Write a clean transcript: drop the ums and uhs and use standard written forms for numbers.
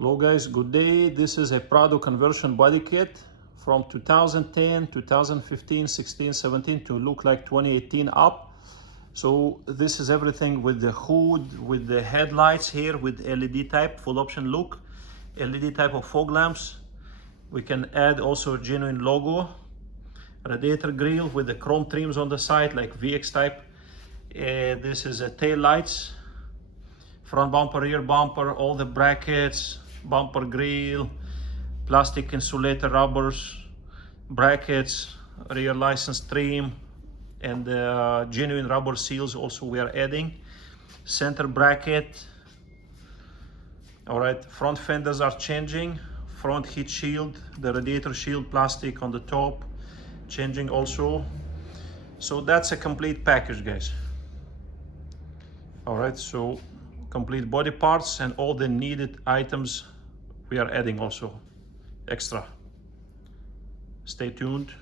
Hello guys, good day. This is a Prado conversion body kit from 2010, 2015, 16, 17 to look like 2018 up. So this is everything with the hood, with the headlights here, with LED type, full option look, LED type of fog lamps. We can add also a genuine logo, radiator grille with the chrome trims on the side like VX type. This is a tail lights, front bumper, rear bumper, all the brackets, bumper grille, plastic insulator rubbers, brackets, rear license trim, and genuine rubber seals also we are adding. Center bracket. All right, front fenders are changing. Front heat shield, the radiator shield plastic on the top, changing also. So that's a complete package, guys. All right, so complete body parts and all the needed items we are adding also extra. Stay tuned.